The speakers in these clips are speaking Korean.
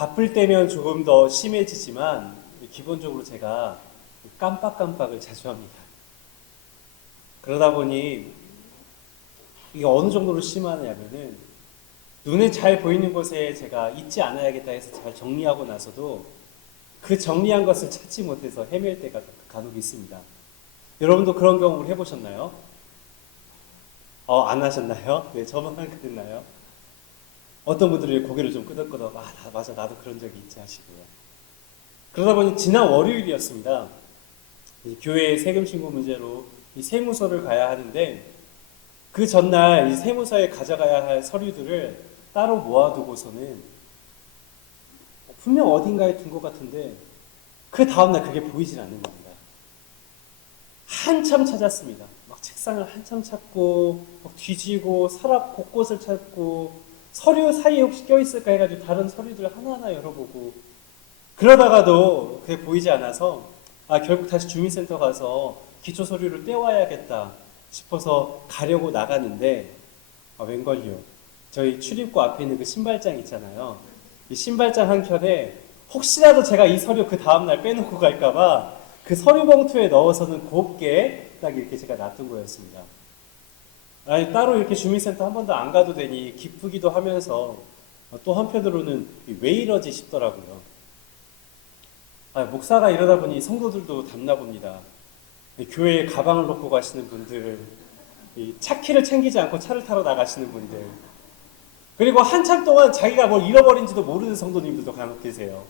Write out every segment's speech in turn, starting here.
바쁠 때면 조금 더 심해지지만 기본적으로 제가 깜빡깜빡을 자주 합니다. 그러다 보니 이게 어느 정도로 심하냐면은 눈에 잘 보이는 곳에 제가 잊지 않아야겠다 해서 잘 정리하고 나서도 그 정리한 것을 찾지 못해서 헤맬 때가 간혹 있습니다. 여러분도 그런 경험을 해보셨나요? 안 하셨나요? 네, 저만 그랬나요? 어떤 분들이 고개를 좀 끄덕끄덕, 맞아, 나도 그런 적이 있지 하시고요. 그러다 보니 지난 월요일이었습니다. 이 교회 세금 신고 문제로 이 세무서를 가야 하는데 그 전날 이 세무서에 가져가야 할 서류들을 따로 모아두고서는 분명 어딘가에 둔 것 같은데 그 다음날 그게 보이질 않는 겁니다. 한참 찾았습니다. 막 책상을 한참 찾고 막 뒤지고 서랍 곳곳을 찾고 서류 사이에 혹시 껴있을까 해가지고 다른 서류들 하나하나 열어보고 그러다가도 그게 보이지 않아서 결국 다시 주민센터 가서 기초 서류를 떼와야겠다 싶어서 가려고 나가는데 웬걸요. 저희 출입구 앞에 있는 그 신발장 있잖아요. 이 신발장 한켠에 혹시라도 제가 이 서류 그 다음날 빼놓고 갈까봐 그 서류 봉투에 넣어서는 곱게 딱 이렇게 제가 놔둔 거였습니다. 따로 이렇게 주민센터 한 번도 안 가도 되니 기쁘기도 하면서 또 한편으로는 왜 이러지 싶더라고요. 목사가 이러다 보니 성도들도 답나 봅니다. 교회에 가방을 놓고 가시는 분들, 차 키를 챙기지 않고 차를 타러 나가시는 분들, 그리고 한참 동안 자기가 뭘 잃어버린지도 모르는 성도님들도 간혹 계세요.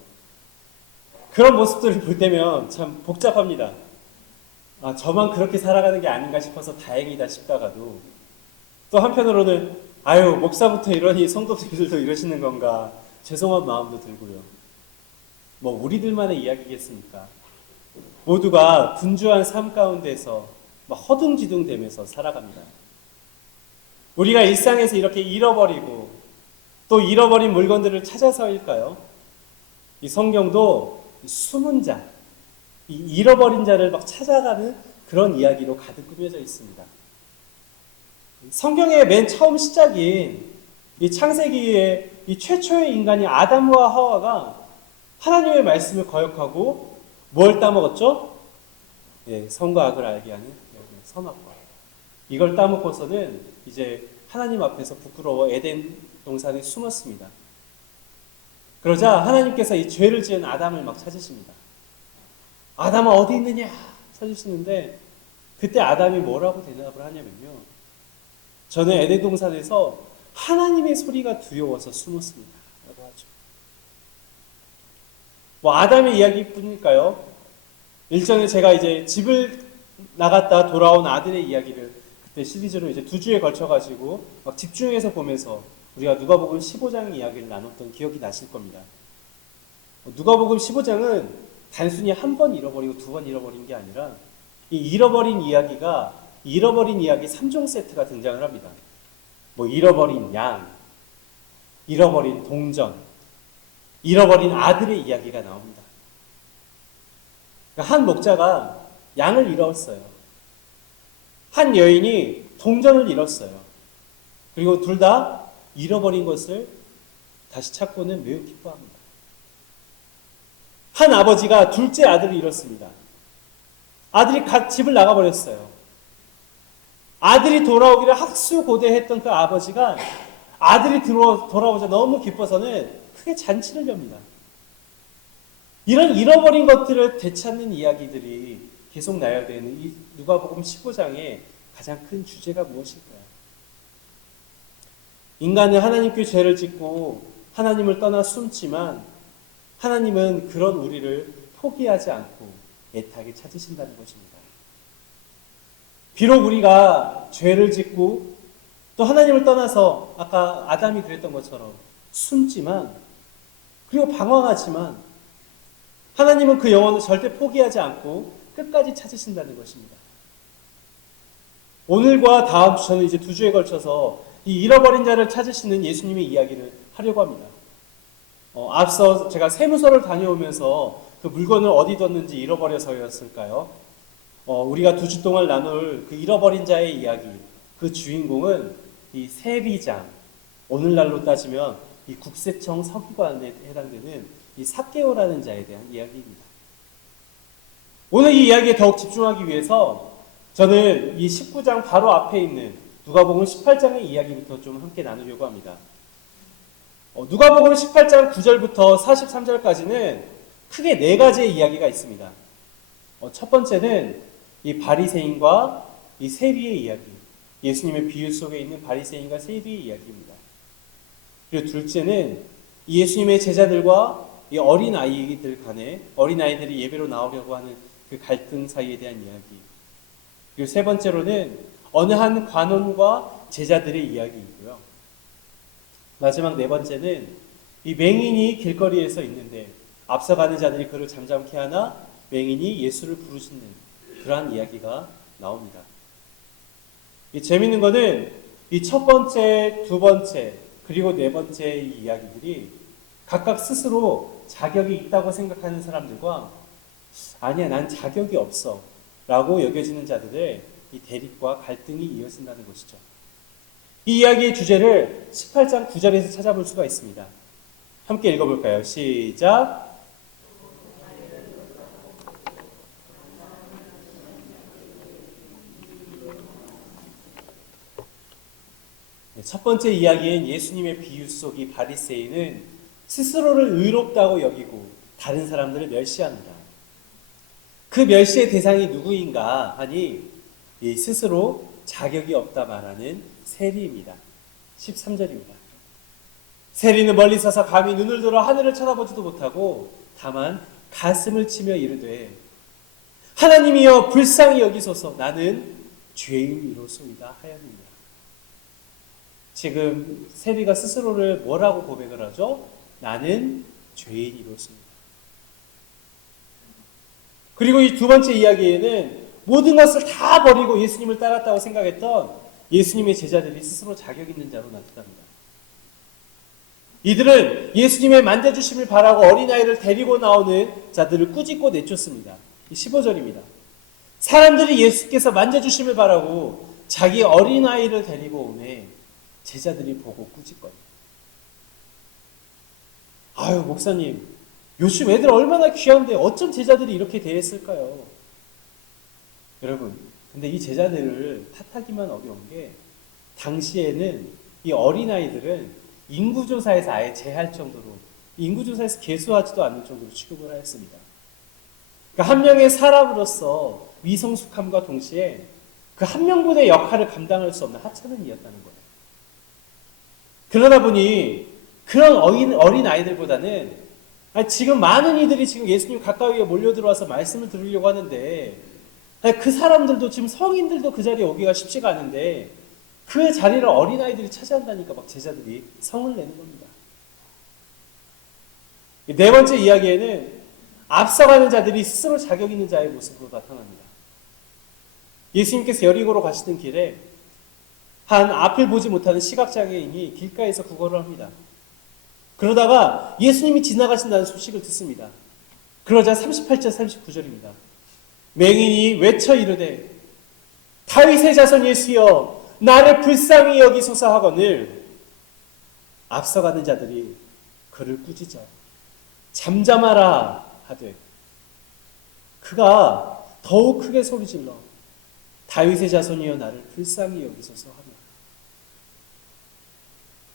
그런 모습들을 볼 때면 참 복잡합니다. 저만 그렇게 살아가는 게 아닌가 싶어서 다행이다 싶다가도 또 한편으로는 목사부터 이러니 성도들도 이러시는 건가 죄송한 마음도 들고요. 뭐 우리들만의 이야기겠습니까? 모두가 분주한 삶 가운데서 허둥지둥 되면서 살아갑니다. 우리가 일상에서 이렇게 잃어버리고 또 잃어버린 물건들을 찾아서일까요? 이 성경도 숨은 자, 이 잃어버린 자를 막 찾아가는 그런 이야기로 가득 꾸며져 있습니다. 성경의 맨 처음 시작인 이 창세기의 이 최초의 인간이 아담과 하와가 하나님의 말씀을 거역하고 뭘 따먹었죠? 선과 악을 알게 하는 선악과. 이걸 따먹고서는 이제 하나님 앞에서 부끄러워 에덴 동산에 숨었습니다. 그러자 하나님께서 이 죄를 지은 아담을 막 찾으십니다. 아담아 어디 있느냐 찾으시는데 그때 아담이 뭐라고 대답을 하냐면요. 저는 에덴 동산에서 하나님의 소리가 두려워서 숨었습니다. 라고 하죠. 아담의 이야기뿐일까요? 일전에 제가 이제 집을 나갔다 돌아온 아들의 이야기를 그때 시리즈로 이제 2주에 걸쳐가지고 막 집중해서 보면서 우리가 누가복음 15장 이야기를 나눴던 기억이 나실 겁니다. 누가복음 15장은 단순히 한 번 잃어버리고 2번 잃어버린 게 아니라 이 잃어버린 이야기 3종 세트가 등장을 합니다. 잃어버린 양, 잃어버린 동전, 잃어버린 아들의 이야기가 나옵니다. 한 목자가 양을 잃었어요. 한 여인이 동전을 잃었어요. 그리고 둘 다 잃어버린 것을 다시 찾고는 매우 기뻐합니다. 한 아버지가 둘째 아들을 잃었습니다. 아들이 집을 나가버렸어요. 아들이 돌아오기를 학수고대했던 그 아버지가 아들이 돌아오자 너무 기뻐서는 크게 잔치를 엽니다. 이런 잃어버린 것들을 되찾는 이야기들이 계속 나열되는 이 누가복음 15장의 가장 큰 주제가 무엇일까요? 인간은 하나님께 죄를 짓고 하나님을 떠나 숨지만 하나님은 그런 우리를 포기하지 않고 애타게 찾으신다는 것입니다. 비록 우리가 죄를 짓고 또 하나님을 떠나서 아까 아담이 그랬던 것처럼 숨지만 그리고 방황하지만 하나님은 그 영혼을 절대 포기하지 않고 끝까지 찾으신다는 것입니다. 오늘과 다음 주 저는 이제 2주에 걸쳐서 이 잃어버린 자를 찾으시는 예수님의 이야기를 하려고 합니다. 앞서 제가 세무서를 다녀오면서 그 물건을 어디 뒀는지 잃어버려서였을까요? 우리가 2주 동안 나눌 그 잃어버린 자의 이야기, 그 주인공은 이 세비장, 오늘날로 따지면 이 국세청 서기관에 해당되는 이 삭개오라는 자에 대한 이야기입니다. 오늘 이 이야기에 더욱 집중하기 위해서 저는 이 19장 바로 앞에 있는 누가복음 18장의 이야기부터 좀 함께 나누려고 합니다. 누가복음 18장 9절부터 43절까지는 크게 네 가지의 이야기가 있습니다. 첫 번째는 이 바리새인과 이 세리의 이야기, 예수님의 비유 속에 있는 바리새인과 세리의 이야기입니다. 그리고 둘째는 예수님의 제자들과 이 어린아이들 간에 어린아이들이 예배로 나오려고 하는 그 갈등 사이에 대한 이야기. 그리고 세 번째로는 어느 한 관원과 제자들의 이야기이고요. 마지막 네 번째는 이 맹인이 길거리에서 있는데 앞서가는 자들이 그를 잠잠케 하나 맹인이 예수를 부르짖는 그러한 이야기가 나옵니다. 이 재밌는 거는 이 첫 번째, 두 번째, 그리고 네 번째 이야기들이 각각 스스로 자격이 있다고 생각하는 사람들과 아니야, 난 자격이 없어 라고 여겨지는 자들의 이 대립과 갈등이 이어진다는 것이죠. 이 이야기의 주제를 18장 9절에서 찾아볼 수가 있습니다. 함께 읽어볼까요? 시작! 첫 번째 이야기인 예수님의 비유 속 이 바리새인은 스스로를 의롭다고 여기고 다른 사람들을 멸시합니다. 그 멸시의 대상이 누구인가 하니 스스로 자격이 없다 말하는 세리입니다. 13절입니다. 세리는 멀리 서서 감히 눈을 들어 하늘을 쳐다보지도 못하고 다만 가슴을 치며 이르되 하나님이여 불쌍히 여기소서 나는 죄인이로소이다 하였느니라. 지금 세리가 스스로를 뭐라고 고백을 하죠? 나는 죄인이로소이다. 그리고 이 두 번째 이야기에는 모든 것을 다 버리고 예수님을 따랐다고 생각했던 예수님의 제자들이 스스로 자격 있는 자로 나타납니다. 이들은 예수님의 만져주심을 바라고 어린아이를 데리고 나오는 자들을 꾸짖고 내쫓습니다. 15절입니다. 사람들이 예수께서 만져주심을 바라고 자기 어린아이를 데리고 오매 제자들이 보고 꾸짖거든요. 아유, 목사님, 요즘 애들 얼마나 귀한데 어쩜 제자들이 이렇게 대했을까요? 여러분, 근데 이 제자들을 탓하기만 어려운 게 당시에는 이 어린아이들은 인구조사에서 아예 제할 정도로 인구조사에서 계수하지도 않는 정도로 취급을 하였습니다. 그러니까 한 명의 사람으로서 위성숙함과 동시에 그 한 명분의 역할을 감당할 수 없는 하찮은이였다는 거예요. 그러다 보니 그런 어린 아이들보다는 지금 많은 이들이 지금 예수님 가까이에 몰려들어와서 말씀을 들으려고 하는데 그 사람들도 지금 성인들도 그 자리에 오기가 쉽지가 않은데 그 자리를 어린아이들이 차지한다니까 막 제자들이 성을 내는 겁니다. 네 번째 이야기에는 앞서가는 자들이 스스로 자격 있는 자의 모습으로 나타납니다. 예수님께서 여리고로 가시던 길에 한 앞을 보지 못하는 시각장애인이 길가에서 구걸을 합니다. 그러다가 예수님이 지나가신다는 소식을 듣습니다. 그러자 38절 39절입니다. 맹인이 외쳐 이르되 다윗의 자손 예수여 나를 불쌍히 여기소서 하거늘 앞서가는 자들이 그를 꾸짖어 잠잠하라 하되 그가 더욱 크게 소리질러 다윗의 자손이여 나를 불쌍히 여기소서 하며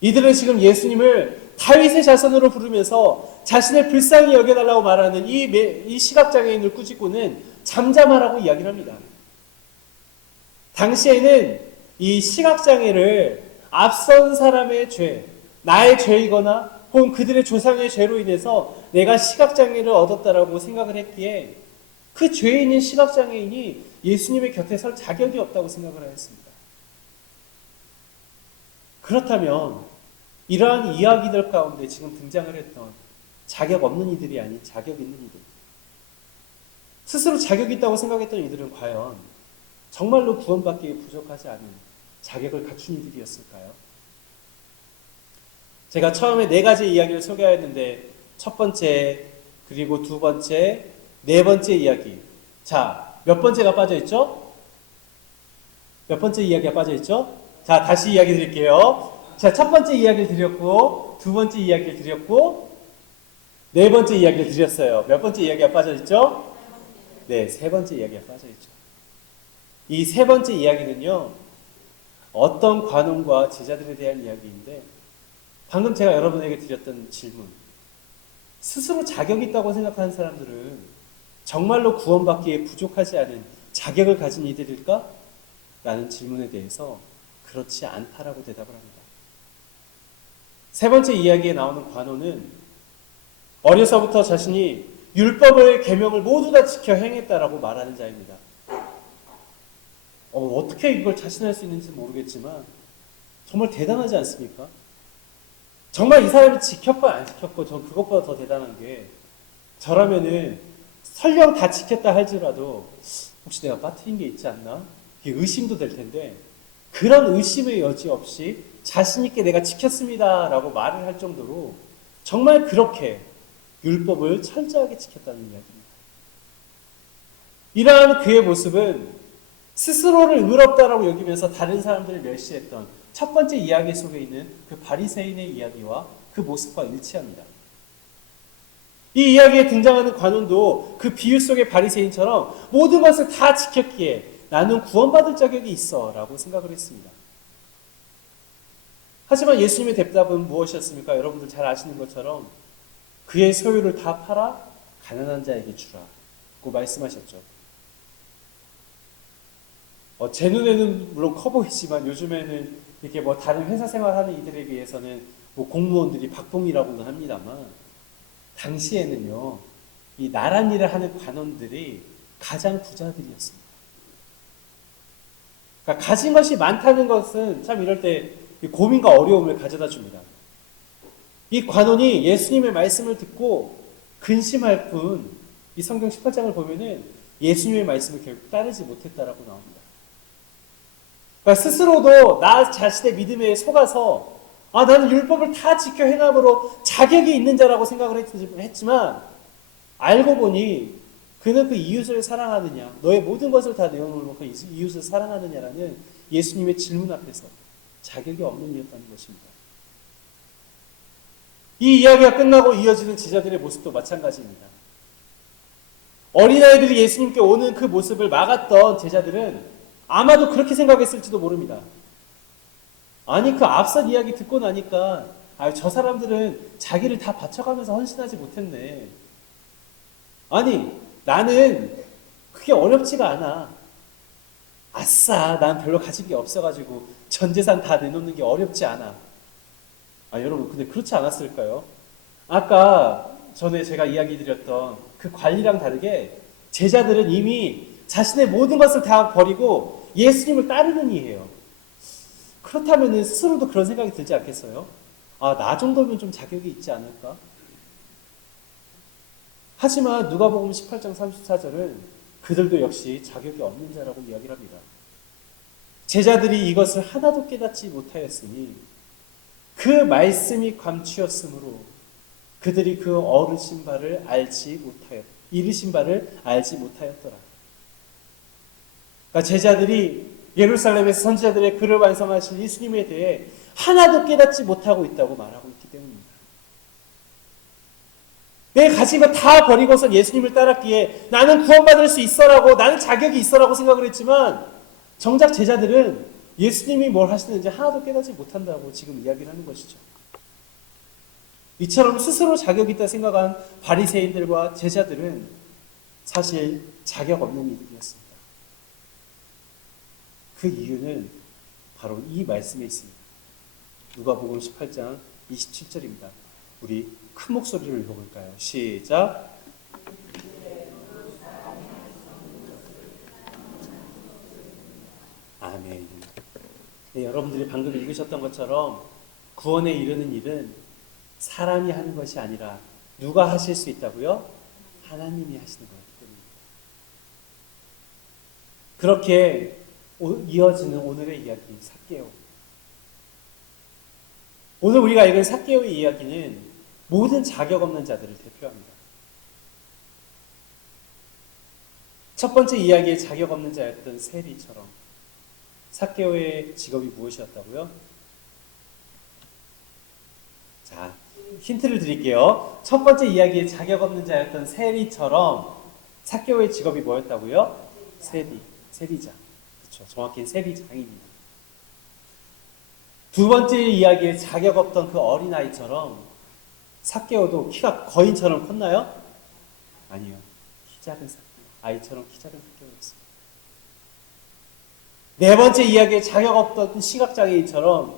이들은 지금 예수님을 다윗의 자손으로 부르면서 자신을 불쌍히 여겨달라고 말하는 이 시각장애인을 꾸짖고는 잠잠하라고 이야기를 합니다. 당시에는 이 시각장애를 앞선 사람의 죄, 나의 죄이거나 혹은 그들의 조상의 죄로 인해서 내가 시각장애를 얻었다라고 생각을 했기에 그 죄에 있는 시각장애인이 예수님의 곁에 설 자격이 없다고 생각을 하였습니다. 그렇다면 이러한 이야기들 가운데 지금 등장을 했던 자격 없는 이들이 아닌 자격 있는 이들, 스스로 자격 있다고 생각했던 이들은 과연 정말로 구원받기에 부족하지 않은 자격을 갖춘 이들이었을까요? 제가 처음에 네 가지 이야기를 소개하였는데 첫 번째, 그리고 두 번째, 네 번째 이야기. 자, 몇 번째가 빠져있죠? 몇 번째 이야기가 빠져있죠? 자, 다시 이야기 드릴게요. 자, 첫 번째 이야기를 드렸고, 두 번째 이야기를 드렸고, 네 번째 이야기를 드렸어요. 몇 번째 이야기가 빠져있죠? 네, 세 번째 이야기가 빠져있죠. 이 세 번째 이야기는요, 어떤 관원과 제자들에 대한 이야기인데, 방금 제가 여러분에게 드렸던 질문, 스스로 자격이 있다고 생각하는 사람들은 정말로 구원받기에 부족하지 않은 자격을 가진 이들일까? 라는 질문에 대해서 그렇지 않다라고 대답을 합니다. 세 번째 이야기에 나오는 관원은 어려서부터 자신이 율법의 계명을 모두 다 지켜 행했다라고 말하는 자입니다. 어떻게 이걸 자신할 수 있는지 모르겠지만 정말 대단하지 않습니까? 정말 이 사람이 지켰건 안 지켰건 전 그것보다 더 대단한 게, 저라면은 설령 다 지켰다 할지라도 혹시 내가 빠뜨린 게 있지 않나? 이게 의심도 될 텐데, 그런 의심의 여지 없이 자신 있게 내가 지켰습니다 라고 말을 할 정도로 정말 그렇게 율법을 철저하게 지켰다는 이야기입니다. 이러한 그의 모습은 스스로를 의롭다라고 여기면서 다른 사람들을 멸시했던 첫 번째 이야기 속에 있는 그 바리새인의 이야기와 그 모습과 일치합니다. 이 이야기에 등장하는 관원도 그 비유 속의 바리새인처럼 모든 것을 다 지켰기에 나는 구원받을 자격이 있어 라고 생각을 했습니다. 하지만 예수님의 대답은 무엇이었습니까? 여러분들 잘 아시는 것처럼 그의 소유를 다 팔아 가난한 자에게 주라고 말씀하셨죠. 제 눈에는 물론 커 보이지만 요즘에는 이렇게 뭐 다른 회사 생활하는 이들에 비해서는 뭐 공무원들이 박봉이라고는 합니다만, 당시에는요, 이 나란 일을 하는 관원들이 가장 부자들이었습니다. 그러니까 가진 것이 많다는 것은 참 이럴 때 고민과 어려움을 가져다 줍니다. 이 관원이 예수님의 말씀을 듣고 근심할 뿐, 이 성경 18장을 보면은 예수님의 말씀을 결국 따르지 못했다라고 나옵니다. 그러니까 스스로도 나 자신의 믿음에 속아서 나는 율법을 다 지켜 행함으로 자격이 있는 자라고 생각을 했지만, 알고 보니 그는 그 이웃을 사랑하느냐, 너의 모든 것을 다 내어놓고 그 이웃을 사랑하느냐라는 예수님의 질문 앞에서 자격이 없는 이였다는 것입니다. 이 이야기가 끝나고 이어지는 제자들의 모습도 마찬가지입니다. 어린아이들이 예수님께 오는 그 모습을 막았던 제자들은 아마도 그렇게 생각했을지도 모릅니다. 아니, 그 앞선 이야기 듣고 나니까 저 사람들은 자기를 다 바쳐가면서 헌신하지 못했네. 아니, 나는 그게 어렵지가 않아. 아싸, 난 별로 가진 게 없어가지고 전 재산 다 내놓는 게 어렵지 않아. 여러분, 근데 그렇지 않았을까요? 아까 전에 제가 이야기 드렸던 그 관리랑 다르게 제자들은 이미 자신의 모든 것을 다 버리고 예수님을 따르는 이에요. 그렇다면 스스로도 그런 생각이 들지 않겠어요? 나 정도면 좀 자격이 있지 않을까? 하지만 누가복음 18장 34절은 그들도 역시 자격이 없는 자라고 이야기를 합니다. 제자들이 이것을 하나도 깨닫지 못하였으니 그 말씀이 감추었으므로 그들이 그 이르신 바를 알지 못하였더라. 그러니까 제자들이 예루살렘에서 선지자들의 글을 완성하신 예수님에 대해 하나도 깨닫지 못하고 있다고 말하고 있기 때문입니다. 내 가진 거 다 버리고서 예수님을 따랐기에 나는 구원받을 수 있어라고, 나는 자격이 있어라고 생각을 했지만, 정작 제자들은 예수님이 뭘 하시는지 하나도 깨닫지 못한다고 지금 이야기를 하는 것이죠. 이처럼 스스로 자격이 있다 생각한 바리새인들과 제자들은 사실 자격 없는 이들이었습니다. 그 이유는 바로 이 말씀에 있습니다. 누가복음 18장 27절입니다. 우리 큰 목소리로 읽어볼까요? 시작. 아멘. 네, 여러분들이 방금 읽으셨던 것처럼 구원에 이르는 일은 사람이 하는 것이 아니라 누가 하실 수 있다고요? 하나님이 하시는 거기 때문입니다. 그렇게 이어지는 오늘의 이야기, 삭개오. 오늘 우리가 읽은 삭개오의 이야기는 모든 자격 없는 자들을 대표합니다. 첫 번째 이야기의 자격 없는 자였던 세리처럼 삭개오의 직업이 무엇이었다고요? 자, 힌트를 드릴게요. 첫 번째 이야기에 자격 없는 자였던 세리처럼 삭개오의 직업이 뭐였다고요? 세리자. 그렇죠. 정확히는 세리장입니다. 두 번째 이야기에 자격 없던 그 어린아이처럼 삭개오도 키가 거인처럼 컸나요? 아니요. 키 작은 아이처럼 키 작은 삭개오였습니다. 네 번째 이야기에 자격 없던 시각장애인처럼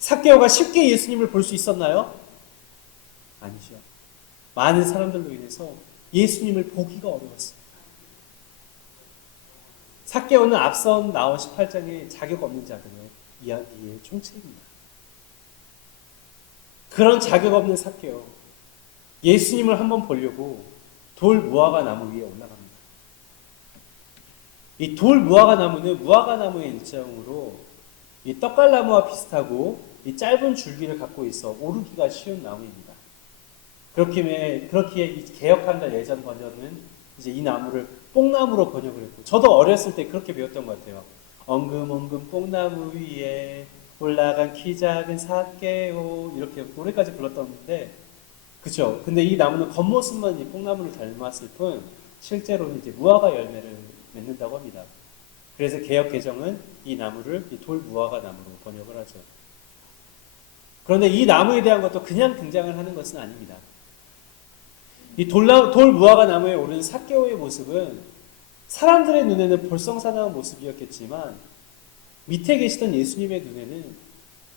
삭개오가 쉽게 예수님을 볼 수 있었나요? 아니죠. 많은 사람들로 인해서 예수님을 보기가 어려웠습니다. 삭개오는 앞선 나온 18장의 자격 없는 자들의 이야기의 총체입니다. 그런 자격 없는 삭개오, 예수님을 한번 보려고 돌 무화과 나무 위에 올라갑니다. 이 돌 무화과 나무는 무화과 나무의 일종으로 이 떡갈나무와 비슷하고 이 짧은 줄기를 갖고 있어 오르기가 쉬운 나무입니다. 그렇기에 이 개역한달 예전 번역은 이제 이 나무를 뽕나무로 번역을 했고, 저도 어렸을 때 그렇게 배웠던 것 같아요. 엉금엉금 뽕나무 위에 올라간 키 작은 삭개오, 이렇게 노래까지 불렀던데, 그죠? 근데 이 나무는 겉모습만 이 뽕나무를 닮았을 뿐 실제로는 이제 무화과 열매를 맺는다고 합니다. 그래서 개역 개정은 이 나무를 이 돌 무화과 나무로 번역을 하죠. 그런데 이 나무에 대한 것도 그냥 등장을 하는 것은 아닙니다. 이 돌 무화과 나무에 오른 삭개오의 모습은 사람들의 눈에는 볼썽사나운 모습이었겠지만 밑에 계시던 예수님의 눈에는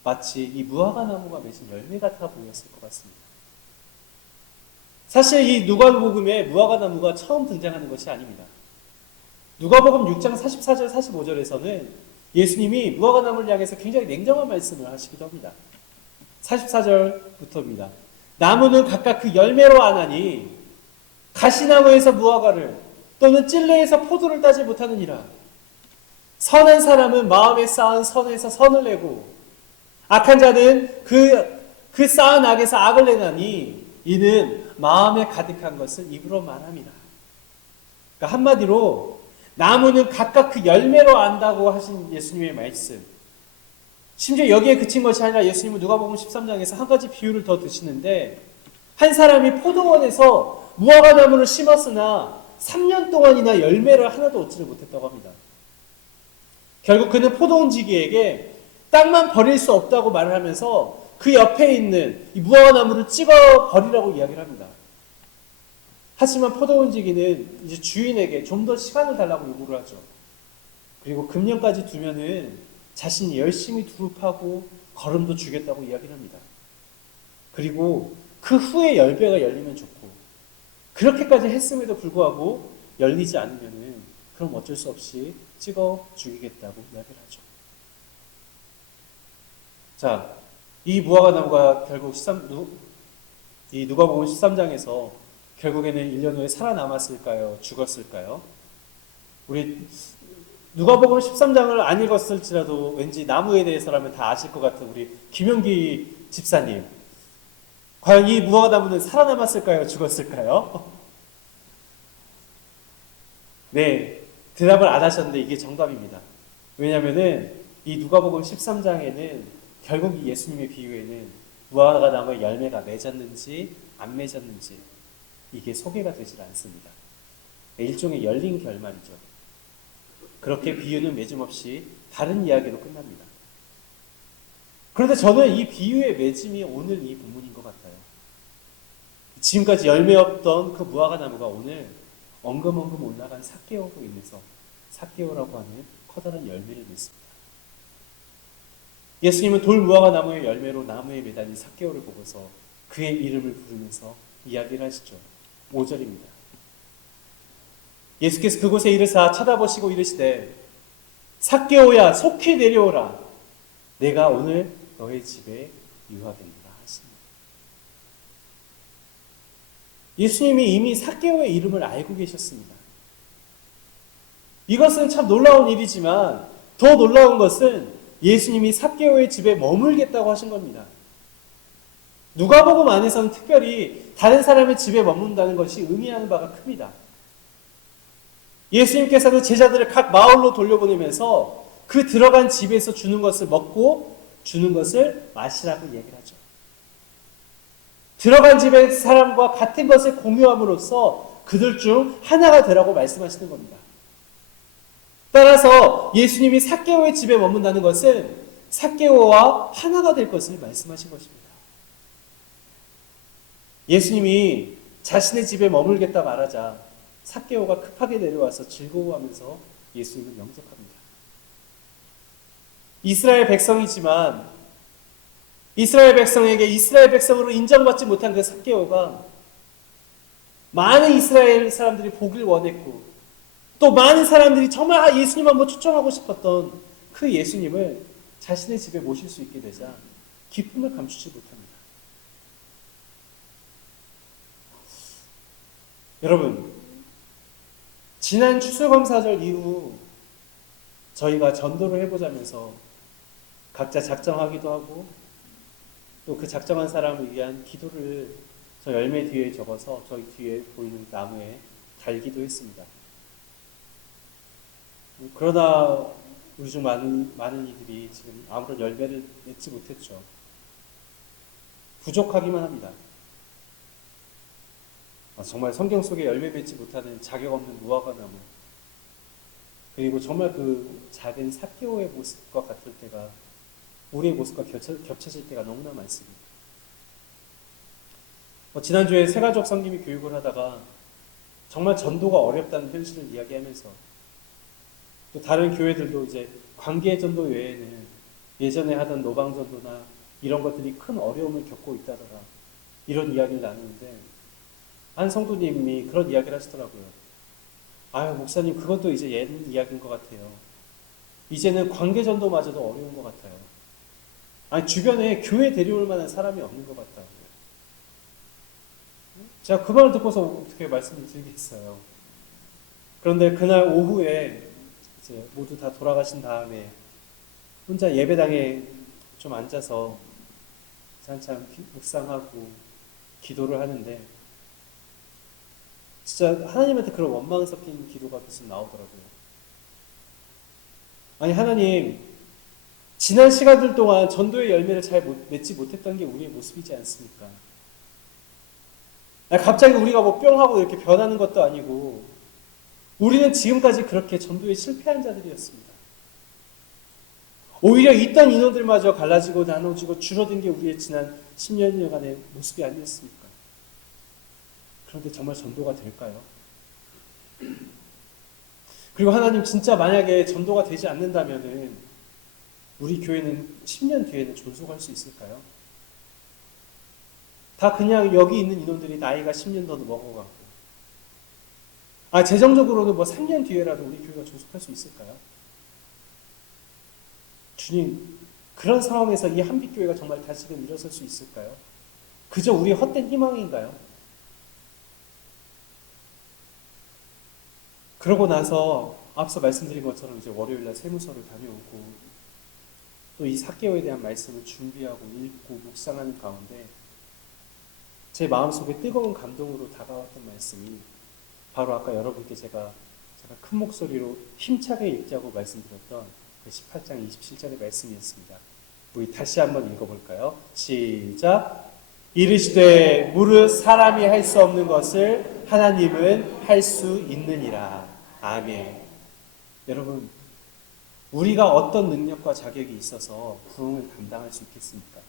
마치 이 무화과 나무가 맺은 열매 같아 보였을 것 같습니다. 사실 이 누가복음에 무화과 나무가 처음 등장하는 것이 아닙니다. 누가복음 6장 44절 45절에서는 예수님이 무화과 나무를 향해서 굉장히 냉정한 말씀을 하시기도 합니다. 44절부터입니다. 나무는 각각 그 열매로 아나니 가시나무에서 무화과를 또는 찔레에서 포도를 따지 못하느니라. 선한 사람은 마음에 쌓은 선에서 선을 내고 악한 자는 그 쌓은 악에서 악을 내나니 이는 마음에 가득한 것을 입으로 말합니다. 그러니까 한마디로 나무는 각각 그 열매로 안다고 하신 예수님의 말씀. 심지어 여기에 그친 것이 아니라 예수님은 누가복음 13장에서 한 가지 비유를 더 드시는데, 한 사람이 포도원에서 무화과 나무를 심었으나 3년 동안이나 열매를 하나도 얻지를 못했다고 합니다. 결국 그는 포도원지기에게 땅만 버릴 수 없다고 말을 하면서 그 옆에 있는 이 무화과 나무를 찍어 버리라고 이야기를 합니다. 하지만 포도원지기는 이제 주인에게 좀 더 시간을 달라고 요구를 하죠. 그리고 금년까지 두면은 자신이 열심히 두릅하고 거름도 주겠다고 이야기를 합니다. 그리고 그 후에 열매가 열리면 좋고, 그렇게까지 했음에도 불구하고 열리지 않으면은 그럼 어쩔 수 없이 찍어 죽이겠다고 이야기를 하죠. 자, 이 무화과 나무가 결국 이 누가복음 13장에서 결국에는 1년 후에 살아남았을까요? 죽었을까요? 우리 누가복음 13장을 안 읽었을지라도 왠지 나무에 대해서라면 다 아실 것 같은 우리 김영기 집사님, 과연 이 무화과 나무는 살아남았을까요? 죽었을까요? 네, 대답을 안 하셨는데 이게 정답입니다. 왜냐하면은 이 누가복음 13장에는 결국 이 예수님의 비유에는 무화과 나무의 열매가 맺었는지 안 맺었는지 이게 소개가 되질 않습니다. 일종의 열린 결말이죠. 그렇게 비유는 맺음없이 다른 이야기로 끝납니다. 그런데 저는 이 비유의 맺음이 오늘 이 본문인 것 같아요. 지금까지 열매 없던 그 무화과 나무가 오늘 엉금엉금 올라간 삭개오로 인해서 삭개오라고 하는 커다란 열매를 맺습니다. 예수님은 돌 무화과 나무의 열매로 나무에 매달린 삭개오를 보고서 그의 이름을 부르면서 이야기를 하시죠. 5절입니다. 예수께서 그곳에 이르사 쳐다보시고 이르시되 삭개오야 속히 내려오라. 내가 오늘 너의 집에 유하겠노라 하십니다. 예수님이 이미 삭개오의 이름을 알고 계셨습니다. 이것은 참 놀라운 일이지만 더 놀라운 것은 예수님이 삭개오의 집에 머물겠다고 하신 겁니다. 누가복음 안에서는 특별히 다른 사람의 집에 머문다는 것이 의미하는 바가 큽니다. 예수님께서는 제자들을 각 마을로 돌려보내면서 그 들어간 집에서 주는 것을 먹고 주는 것을 마시라고 얘기를 하죠. 들어간 집의 사람과 같은 것을 공유함으로써 그들 중 하나가 되라고 말씀하시는 겁니다. 따라서 예수님이 삭개오의 집에 머문다는 것은 삭개오와 하나가 될 것을 말씀하신 것입니다. 예수님이 자신의 집에 머물겠다 말하자 삭개오가 급하게 내려와서 즐거워하면서 예수님을 영접합니다. 이스라엘 백성이지만 이스라엘 백성에게 이스라엘 백성으로 인정받지 못한 그 삭개오가 많은 이스라엘 사람들이 보길 원했고 또 많은 사람들이 정말 예수님 한번 초청하고 싶었던 그 예수님을 자신의 집에 모실 수 있게 되자 기쁨을 감추지 못합니다. 여러분, 지난 추수감사절 이후 저희가 전도를 해보자면서 각자 작정하기도 하고 또 그 작정한 사람을 위한 기도를 저 열매 뒤에 적어서 저희 뒤에 보이는 나무에 달기도 했습니다. 그러나 우리 중 많은 이들이 지금 아무런 열매를 맺지 못했죠. 부족하기만 합니다. 정말 성경 속에 열매 맺지 못하는 자격 없는 무화과나무, 그리고 정말 그 작은 삭개오의 모습과 같을 때가 우리의 모습과 겹쳐질 때가 너무나 많습니다. 지난주에 새가족 성김이 교육을 하다가 정말 전도가 어렵다는 현실을 이야기하면서 또 다른 교회들도 이제 관계 전도 외에는 예전에 하던 노방 전도나 이런 것들이 큰 어려움을 겪고 있다더라, 이런 이야기를 나누는데 한 성도님이 그런 이야기를 하시더라고요. 아유, 목사님, 그것도 이제 옛 이야기인 것 같아요. 이제는 관계 전도마저도 어려운 것 같아요. 아니, 주변에 교회 데려올 만한 사람이 없는 것 같다고요. 제가 그 말을 듣고서 어떻게 말씀을 드리겠어요. 그런데 그날 오후에 이제 모두 다 돌아가신 다음에 혼자 예배당에 좀 앉아서 한참 묵상하고 기도를 하는데 진짜 하나님한테 그런 원망 섞인 기도가 계속 나오더라고요. 아니, 하나님, 지난 시간들 동안 전도의 열매를 잘 맺지 못했던 게 우리의 모습이지 않습니까? 갑자기 우리가 뭐 뿅 하고 이렇게 변하는 것도 아니고 우리는 지금까지 그렇게 전도에 실패한 자들이었습니다. 오히려 있던 인원들마저 갈라지고 나눠지고 줄어든 게 우리의 지난 10년여간의 모습이 아니었습니까? 그런데 정말 전도가 될까요? 그리고 하나님, 진짜 만약에 전도가 되지 않는다면은 우리 교회는 10년 뒤에는 존속할 수 있을까요? 다 그냥 여기 있는 인원들이 나이가 10년 더 먹어가고, 재정적으로는 뭐 3년 뒤에라도 우리 교회가 존속할 수 있을까요? 주님, 그런 상황에서 이 한빛교회가 정말 다시금 일어설 수 있을까요? 그저 우리의 헛된 희망인가요? 그러고 나서 앞서 말씀드린 것처럼 이제 월요일날 세무서를 다녀오고 또 이 삭개오에 대한 말씀을 준비하고 읽고 묵상하는 가운데 제 마음속에 뜨거운 감동으로 다가왔던 말씀이 바로 아까 여러분께 제가 큰 목소리로 힘차게 읽자고 말씀드렸던 그 18장 27절의 말씀이었습니다. 우리 다시 한번 읽어볼까요? 시작! 이르시되 무릇 사람이 할 수 없는 것을 하나님은 할 수 있느니라. 아멘. 여러분, 우리가 어떤 능력과 자격이 있어서 부흥을 감당할 수 있겠습니까?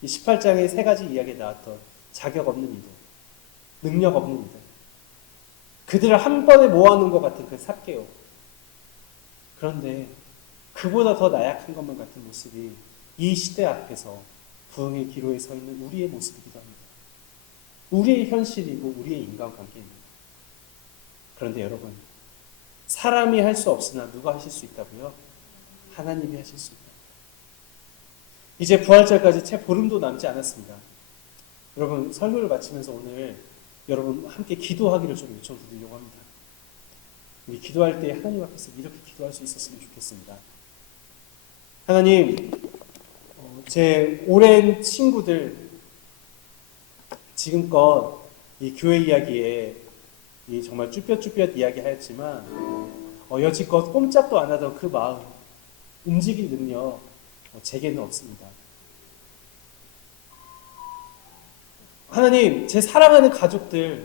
이 18장의 세 가지 이야기에 나왔던 자격 없는 이들, 능력 없는 이들, 그들을 한 번에 모아놓은 것 같은 그 삭개오. 그런데 그보다 더 나약한 것만 같은 모습이 이 시대 앞에서 부흥의 기로에 서 있는 우리의 모습이기도 합니다. 우리의 현실이고 우리의 인간관계입니다. 그런데 여러분, 사람이 할 수 없으나 누가 하실 수 있다고요? 하나님이 하실 수 있다. 이제 부활절까지 채 보름도 남지 않았습니다. 여러분, 설교를 마치면서 오늘 여러분 함께 기도하기를 좀 요청드리려고 합니다. 우리 기도할 때 하나님 앞에서 이렇게 기도할 수 있었으면 좋겠습니다. 하나님, 제 오랜 친구들, 지금껏 이 교회 이야기에 정말 쭈뼛쭈뼛 이야기하였지만 여지껏 꼼짝도 안 하던 그 마음, 움직일 능력 제게는 없습니다. 하나님, 제 사랑하는 가족들,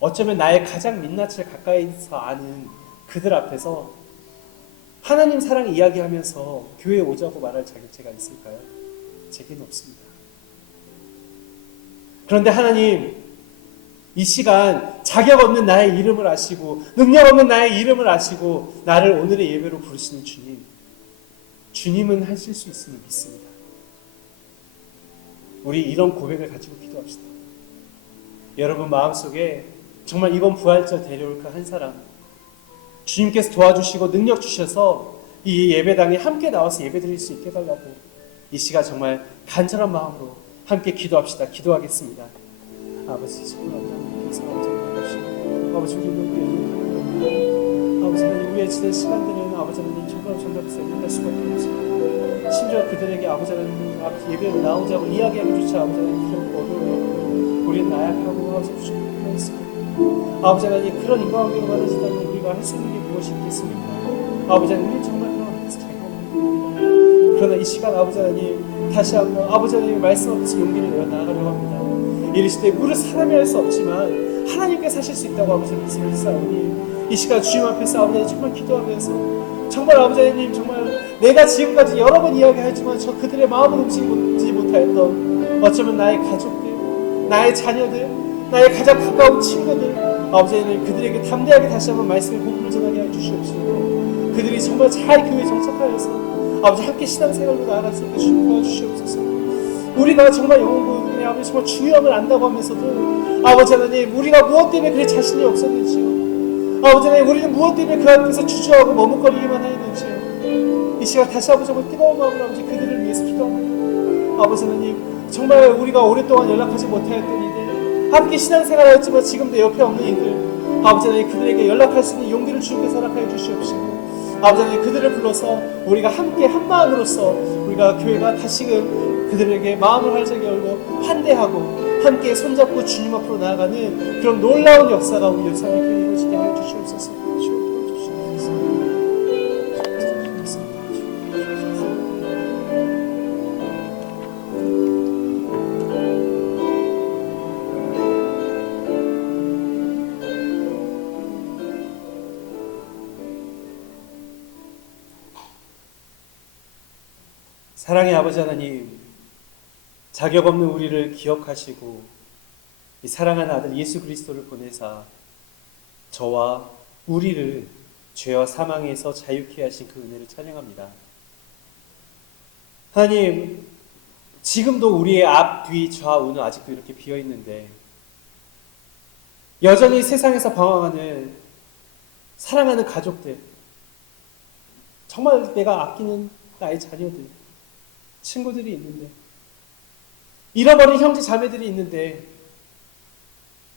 어쩌면 나의 가장 민낯을 가까이서 아는 그들 앞에서 하나님 사랑 이야기하면서 교회에 오자고 말할 자격제가 있을까요? 제게는 없습니다. 그런데 하나님, 이 시간 자격 없는 나의 이름을 아시고 능력 없는 나의 이름을 아시고 나를 오늘의 예배로 부르시는 주님, 주님은 하실 수 있음을 믿습니다. 우리 이런 고백을 가지고 기도합시다. 여러분 마음속에 정말 이번 부활절 데려올 그 한 사람, 주님께서 도와주시고 능력 주셔서 이 예배당에 함께 나와서 예배드릴 수 있게 해달라고 이 시간 정말 간절한 마음으로 함께 기도합시다. 기도하겠습니다. 아버지, 정말 하나님께서 아버지 우리 눈을 아버지 하나님, 우리의 지난 시간들은 아버지 하나님 정말 생각할 수밖에 없습니다. 심지어 그들에게 아버지 하나님 예배로 나오자고 이야기하기조차 아버지 하나님 그런 어려워요. 우리는 나약하고 아버지 부족하고 있습니다. 아버지 하나님, 그런 인과관계로 받아진다면 우리가 할 수 있는 게 무엇이 있겠습니까? 아버지 하나님, 우리 정말 그런 자격 없는 겁니다. 그러나 이 시간 아버지 하나님, 다시 한번 아버지 하나님의 말씀 앞에서 용기를 내어 나아가려고 합니다. 이르시되 우리 사람이 할 수 없지만 하나님께서 하실 수 있다고 아버지 말씀을 싸우니 이 시간 주님 앞에서 아버지 하나님 정말 기도하면서 정말 아버지 하나님, 정말 내가 지금까지 여러 번 이야기하지만 저 그들의 마음을 움직이지 못하였던 어쩌면 나의 가족들, 나의 자녀들, 나의 가장 가까운 친구들, 아버지 하나님 그들에게 담대하게 다시 한번 말씀의 복음을 전하게 하여 주시옵시고 그들이 정말 잘 교회에 정착하여서 아버지 함께 신앙생활로 나아갈 수 있게 주님 도와주시옵소서. 우리가 정말 영혼구원의 아버지 정말 중요함을 안다고 하면서도 아버지 하나님, 우리가 무엇 때문에 그리 자신이 없었는지요, 아버지 하나님, 우리는 무엇 때문에 그 앞에서 주저하고 머뭇거리기만 하였는지요, 이 시간 다시 아버지 정말 뜨거운 마음으로 아버지 그들을 위해서 기도합니다. 아버지 하나님, 정말 우리가 오랫동안 연락하지 못하였던 이들, 함께 신앙생활하였지만 지금 내 옆에 없는 이들, 아버지 하나님 그들에게 연락할 수 있는 용기를 주님께서 허락하여 주시옵시고 아버지 하나님 그들을 불러서 우리가 함께 한 마음으로서 우리가 교회가 다시금 그들에게 마음을 활짝 열고 환대하고 함께 손잡고 주님 앞으로 나아가는 그런 놀라운 역사가 우리 역사에 이루어지게 하여 주시옵소서. 사랑의 아버지 하나님, 자격 없는 우리를 기억하시고 이 사랑하는 아들 예수 그리스도를 보내사 저와 우리를 죄와 사망에서 자유케 하신 그 은혜를 찬양합니다. 하나님, 지금도 우리의 앞, 뒤, 좌우는 아직도 이렇게 비어 있는데 여전히 세상에서 방황하는 사랑하는 가족들, 정말 내가 아끼는 나의 자녀들, 친구들이 있는데, 잃어버린 형제 자매들이 있는데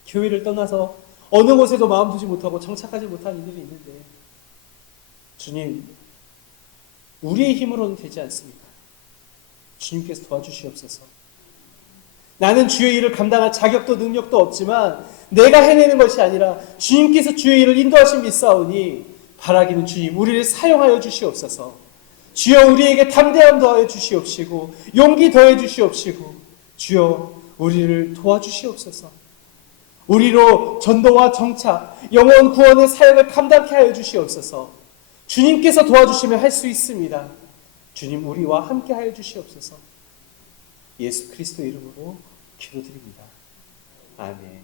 교회를 떠나서 어느 곳에도 마음 두지 못하고 정착하지 못한 이들이 있는데, 주님, 우리의 힘으로는 되지 않습니다. 주님께서 도와주시옵소서. 나는 주의 일을 감당할 자격도 능력도 없지만 내가 해내는 것이 아니라 주님께서 주의 일을 인도하신 믿사오니 바라기는 주님, 우리를 사용하여 주시옵소서. 주여, 우리에게 담대함 더하여 주시옵시고 용기 더해 주시옵시고 주여, 우리를 도와주시옵소서. 우리로 전도와 정착, 영혼 구원의 사역을 감당케 하여 주시옵소서. 주님께서 도와주시면 할 수 있습니다. 주님, 우리와 함께 하여 주시옵소서. 예수 그리스도 이름으로 기도드립니다. 아멘.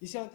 이 시간